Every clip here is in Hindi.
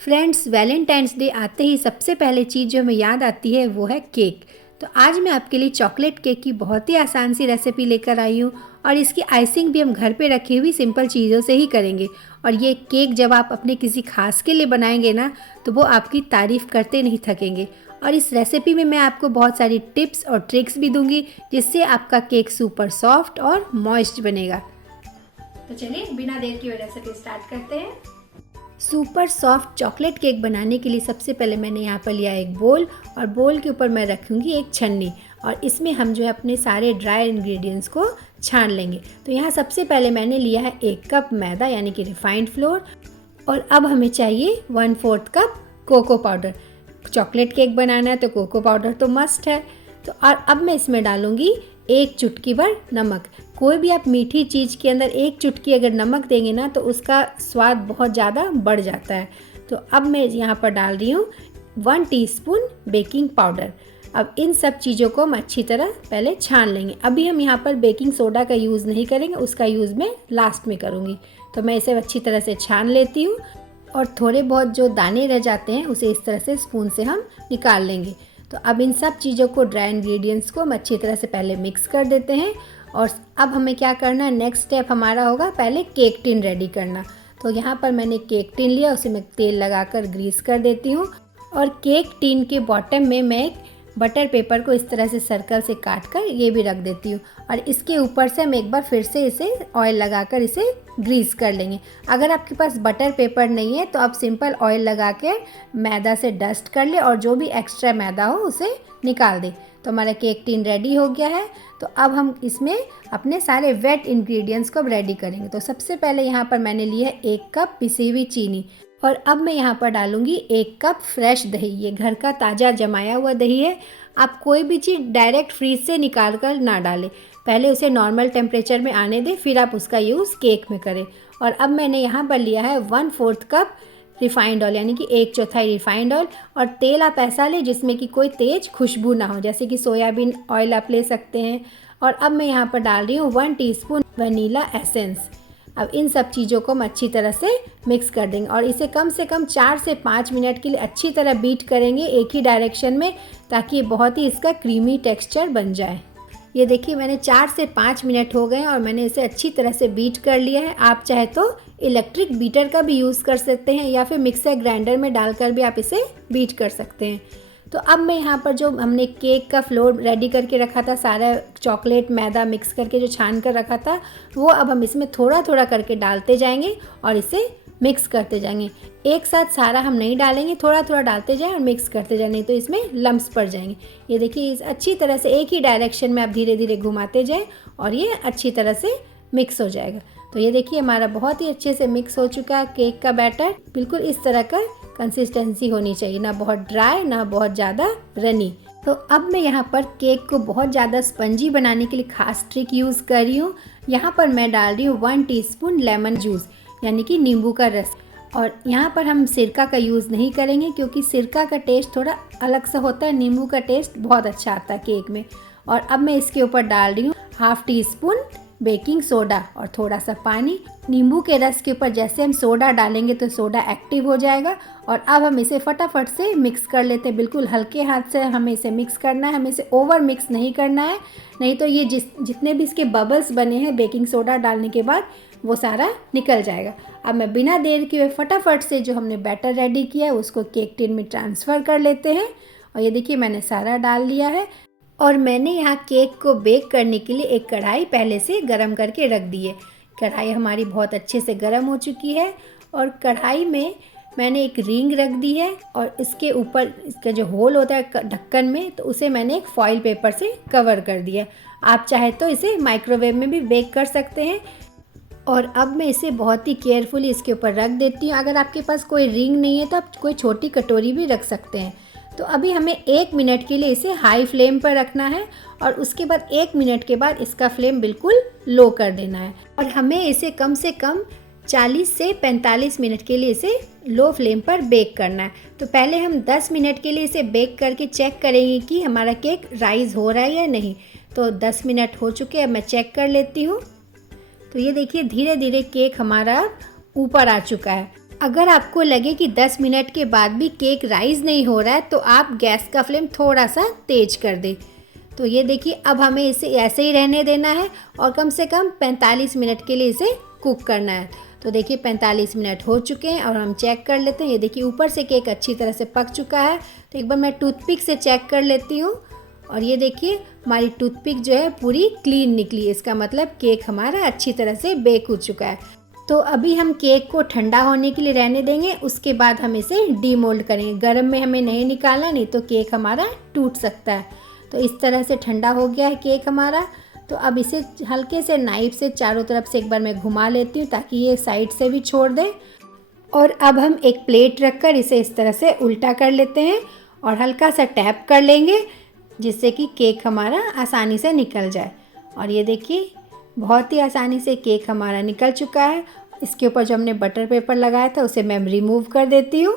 फ्रेंड्स, वैलेंटाइंस डे आते ही सबसे पहले चीज़ जो हमें याद आती है वो है केक। तो आज मैं आपके लिए चॉकलेट केक की बहुत ही आसान सी रेसिपी लेकर आई हूँ और इसकी आइसिंग भी हम घर पे रखी हुई सिंपल चीज़ों से ही करेंगे। और ये केक जब आप अपने किसी खास के लिए बनाएंगे ना, तो वो आपकी तारीफ़ करते नहीं थकेंगे। और इस रेसिपी में मैं आपको बहुत सारी टिप्स और ट्रिक्स भी दूंगी जिससे आपका केक सुपर सॉफ्ट और मॉइस्ट बनेगा। तो चलिए बिना देर की रेसिपी स्टार्ट करते हैं। सुपर सॉफ्ट चॉकलेट केक बनाने के लिए सबसे पहले मैंने यहाँ पर लिया एक बोल और बोल के ऊपर मैं रखूँगी एक छन्नी और इसमें हम जो है अपने सारे ड्राई इंग्रेडिएंट्स को छान लेंगे। तो यहाँ सबसे पहले मैंने लिया है 1 कप मैदा यानी कि रिफाइंड फ्लोर और अब हमें चाहिए 1/4 cup cocoa powder. Chocolate cake बनाना है तो कोको पाउडर तो मस्ट है। तो और अब मैं इसमें डालूँगी 1 चुटकी भर नमक। कोई भी आप मीठी चीज़ के अंदर 1 चुटकी अगर नमक देंगे ना तो उसका स्वाद बहुत ज़्यादा बढ़ जाता है। तो अब मैं यहाँ पर डाल रही हूँ 1 टीस्पून बेकिंग पाउडर। अब इन सब चीज़ों को हम अच्छी तरह पहले छान लेंगे। अभी हम यहाँ पर बेकिंग सोडा का यूज़ नहीं करेंगे, उसका यूज़ मैं लास्ट में करूँगी। तो मैं इसे अच्छी तरह से छान लेती हूँ और थोड़े बहुत जो दाने रह जाते हैं उसे इस तरह से स्पून से हम निकाल लेंगे। तो अब इन सब चीज़ों को ड्राई इंग्रेडिएंट्स को हम अच्छी तरह से पहले मिक्स कर देते हैं। और अब हमें क्या करना है, नेक्स्ट स्टेप हमारा होगा पहले केक टिन रेडी करना। तो यहाँ पर मैंने केक टिन लिया, उसे मैं तेल लगाकर ग्रीस कर देती हूँ और केक टिन के बॉटम में मैं एक बटर पेपर को इस तरह से सर्कल से काट कर ये भी रख देती हूँ और इसके ऊपर से हम एक बार फिर से इसे ऑयल लगाकर इसे ग्रीस कर लेंगे। अगर आपके पास बटर पेपर नहीं है तो आप सिंपल ऑयल लगा के मैदा से डस्ट कर ले और जो भी एक्स्ट्रा मैदा हो उसे निकाल दें। तो हमारा केक टिन रेडी हो गया है। तो अब हम इसमें अपने सारे वेट इंग्रेडिएंट्स को रेडी करेंगे। तो सबसे पहले यहाँ पर मैंने लिया है 1 कप पिसी हुई चीनी और अब मैं यहाँ पर डालूँगी 1 कप फ्रेश दही। ये घर का ताज़ा जमाया हुआ दही है। आप कोई भी चीज़ डायरेक्ट फ्रीज से निकाल कर ना डालें, पहले उसे नॉर्मल टेम्परेचर में आने दें, फिर आप उसका यूज़ केक में करें। और अब मैंने यहाँ पर लिया है 1/4 कप रिफाइंड ऑयल यानी कि 1/4 रिफाइंड ऑयल। और तेल आप ऐसा लें जिसमें कि कोई तेज़ खुशबू ना हो, जैसे कि सोयाबीन ऑयल आप ले सकते हैं। और अब मैं यहाँ पर डाल रही हूँ 1 टीस्पून वनीला एसेंस। अब इन सब चीज़ों को हम अच्छी तरह से मिक्स कर देंगे और इसे कम से कम 4 से 5 मिनट के लिए अच्छी तरह बीट करेंगे एक ही डायरेक्शन में, ताकि बहुत ही इसका क्रीमी टेक्सचर बन जाए। ये देखिए मैंने 4 से 5 मिनट हो गए और मैंने इसे अच्छी तरह से बीट कर लिया है। आप चाहे तो इलेक्ट्रिक बीटर का भी यूज़ कर सकते हैं या फिर मिक्सर ग्राइंडर में डालकर भी आप इसे बीट कर सकते हैं। तो अब मैं यहाँ पर जो हमने केक का फ्लोर रेडी करके रखा था, सारा चॉकलेट मैदा मिक्स करके जो छान कर रखा था, वो अब हम इसमें थोड़ा थोड़ा करके डालते जाएंगे और इसे मिक्स करते जाएंगे। एक साथ सारा हम नहीं डालेंगे, थोड़ा थोड़ा डालते जाएं और मिक्स करते जाएं, नहीं तो इसमें लम्प्स पड़ जाएंगे। ये देखिए इस अच्छी तरह से एक ही डायरेक्शन में आप धीरे धीरे घुमाते जाएं और ये अच्छी तरह से मिक्स हो जाएगा। तो ये देखिए हमारा बहुत ही अच्छे से मिक्स हो चुका है केक का बैटर। बिल्कुल इस तरह का कंसिस्टेंसी होनी चाहिए, ना बहुत ड्राई ना बहुत ज़्यादा रनी। तो अब मैं यहाँ पर केक को बहुत ज़्यादा स्पंजी बनाने के लिए खास ट्रिक यूज़ कर रही हूँ। यहाँ पर मैं डाल रही हूँ 1 टीस्पून लेमन जूस यानी कि नींबू का रस। और यहाँ पर हम सिरका का यूज़ नहीं करेंगे क्योंकि सिरका का टेस्ट थोड़ा अलग सा होता है, नींबू का टेस्ट बहुत अच्छा आता है केक में। और अब मैं इसके ऊपर डाल रही हूँ 1/2 टीस्पून बेकिंग सोडा और थोड़ा सा पानी। नींबू के रस के ऊपर जैसे हम सोडा डालेंगे तो सोडा एक्टिव हो जाएगा। और अब हम इसे फटाफट से मिक्स कर लेते हैं, बिल्कुल हल्के हाथ से हमें इसे मिक्स करना है, हमें इसे ओवर मिक्स नहीं करना है, नहीं तो ये जितने भी इसके बबल्स बने हैं बेकिंग सोडा डालने के बाद वो सारा निकल जाएगा। अब मैं बिना देर किए फटाफट से जो हमने बैटर रेडी किया है उसको केक टिन में ट्रांसफ़र कर लेते हैं। और ये देखिए मैंने सारा डाल लिया है और मैंने यहाँ केक को बेक करने के लिए एक कढ़ाई पहले से गरम करके रख दी है। कढ़ाई हमारी बहुत अच्छे से गरम हो चुकी है और कढ़ाई में मैंने एक रिंग रख दी है और इसके ऊपर इसका जो होल होता है ढक्कन में, तो उसे मैंने एक फॉइल पेपर से कवर कर दिया। आप चाहे तो इसे माइक्रोवेव में भी बेक कर सकते हैं। और अब मैं इसे बहुत ही केयरफुली इसके ऊपर रख देती हूँ। अगर आपके पास कोई रिंग नहीं है तो आप कोई छोटी कटोरी भी रख सकते हैं। तो अभी हमें 1 मिनट के लिए इसे हाई फ्लेम पर रखना है और उसके बाद 1 मिनट के बाद इसका फ्लेम बिल्कुल लो कर देना है। और हमें इसे कम से कम 40 से 45 मिनट के लिए इसे लो फ्लेम पर बेक करना है। तो पहले हम 10 मिनट के लिए इसे बेक करके चेक करेंगे कि हमारा केक राइज़ हो रहा है या नहीं। तो 10 मिनट हो चुके, अब मैं चेक कर लेती हूँ। तो ये देखिए धीरे धीरे केक हमारा ऊपर आ चुका है। अगर आपको लगे कि 10 मिनट के बाद भी केक राइज़ नहीं हो रहा है तो आप गैस का फ्लेम थोड़ा सा तेज़ कर दें। तो ये देखिए, अब हमें इसे ऐसे ही रहने देना है और कम से कम 45 मिनट के लिए इसे कुक करना है। तो देखिए 45 मिनट हो चुके हैं और हम चेक कर लेते हैं। ये देखिए ऊपर से केक अच्छी तरह से पक चुका है। तो एक बार मैं टूथपिक से चेक कर लेती हूँ और ये देखिए हमारी टूथपिक जो है पूरी क्लीन निकली। इसका मतलब केक हमारा अच्छी तरह से बेक हो चुका है। तो अभी हम केक को ठंडा होने के लिए रहने देंगे, उसके बाद हम इसे डीमोल्ड करेंगे। गर्म में हमें नहीं निकालना, नहीं तो केक हमारा टूट सकता है। तो इस तरह से ठंडा हो गया है केक हमारा। तो अब इसे हल्के से नाइफ से चारों तरफ से एक बार मैं घुमा लेती हूँ ताकि ये साइड से भी छोड़ दे। और अब हम एक प्लेट रखकर इसे इस तरह से उल्टा कर लेते हैं और हल्का सा टैप कर लेंगे, जिससे कि केक हमारा आसानी से निकल जाए। और ये देखिए बहुत ही आसानी से केक हमारा निकल चुका है। इसके ऊपर जो हमने बटर पेपर लगाया था उसे मैं रिमूव कर देती हूँ।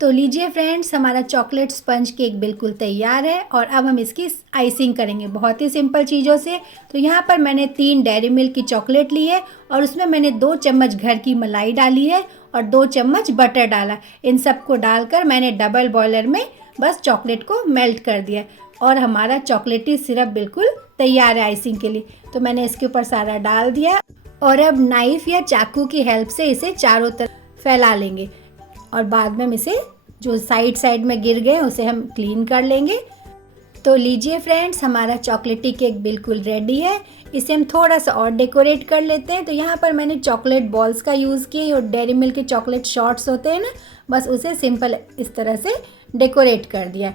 तो लीजिए फ्रेंड्स, हमारा चॉकलेट स्पंज केक बिल्कुल तैयार है और अब हम इसकी आइसिंग करेंगे बहुत ही सिंपल चीज़ों से। तो यहाँ पर मैंने 3 डेयरी मिल्क की चॉकलेट ली है और उसमें मैंने 2 चम्मच घर की मलाई डाली है और 2 चम्मच बटर डाला। इन सबको डालकर मैंने डबल बॉयलर में बस चॉकलेट को मेल्ट कर दिया और हमारा चॉकलेटी सिरप बिल्कुल तैयार है आइसिंग के लिए। तो मैंने इसके ऊपर सारा डाल दिया और अब नाइफ़ या चाकू की हेल्प से इसे चारों तरफ फैला लेंगे और बाद में हम इसे जो साइड में गिर गए उसे हम क्लीन कर लेंगे। तो लीजिए फ्रेंड्स, हमारा चॉकलेटी केक बिल्कुल रेडी है। इसे हम थोड़ा सा और डेकोरेट कर लेते हैं। तो यहाँ पर मैंने चॉकलेट बॉल्स का यूज़ किया और डेयरी मिल्क के चॉकलेट शॉट्स होते हैं ना, बस उसे सिंपल इस तरह से डेकोरेट कर दिया।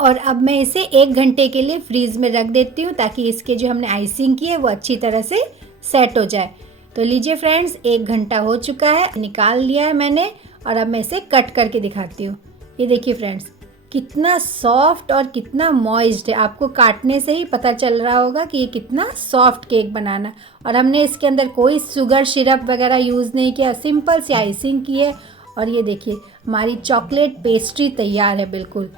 और अब मैं इसे 1 घंटे के लिए फ्रीज़ में रख देती हूँ ताकि इसके जो हमने आइसिंग की है वो अच्छी तरह से सेट हो जाए। तो लीजिए फ्रेंड्स, 1 घंटा हो चुका है, निकाल लिया है मैंने और अब मैं इसे कट करके दिखाती हूँ। ये देखिए फ्रेंड्स, कितना सॉफ्ट और कितना मॉइस्ड है। आपको काटने से ही पता चल रहा होगा कि ये कितना सॉफ्ट केक बनाना। और हमने इसके अंदर कोई शुगर सिरप वगैरह यूज़ नहीं किया, सिंपल सी आइसिंग की है। और ये देखिए हमारी चॉकलेट पेस्ट्री तैयार है। बिल्कुल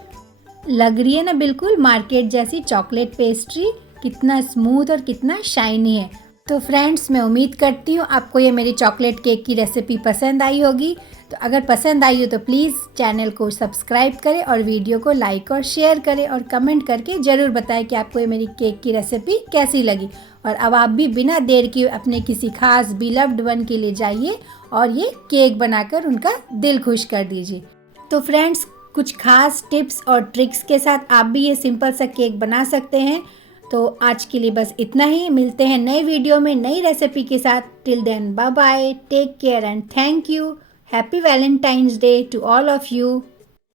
लग रही है ना बिल्कुल मार्केट जैसी चॉकलेट पेस्ट्री, कितना स्मूथ और कितना शाइनी है। तो फ्रेंड्स, मैं उम्मीद करती हूँ आपको ये मेरी चॉकलेट केक की रेसिपी पसंद आई होगी। तो अगर पसंद आई हो तो प्लीज़ चैनल को सब्सक्राइब करें और वीडियो को लाइक और शेयर करें और कमेंट करके ज़रूर बताएं कि आपको ये मेरी केक की रेसिपी कैसी लगी। और अब आप भी बिना देर किए अपने किसी खास बिलव्ड वन के लिए जाइए और ये केक बनाकर उनका दिल खुश कर दीजिए। तो फ्रेंड्स, कुछ खास टिप्स और ट्रिक्स के साथ आप भी ये सिंपल सा केक बना सकते हैं। तो आज के लिए बस इतना ही। मिलते हैं नए वीडियो में नई रेसिपी के साथ। Till then bye bye, take care and thank you. Happy Valentine's day to all of you.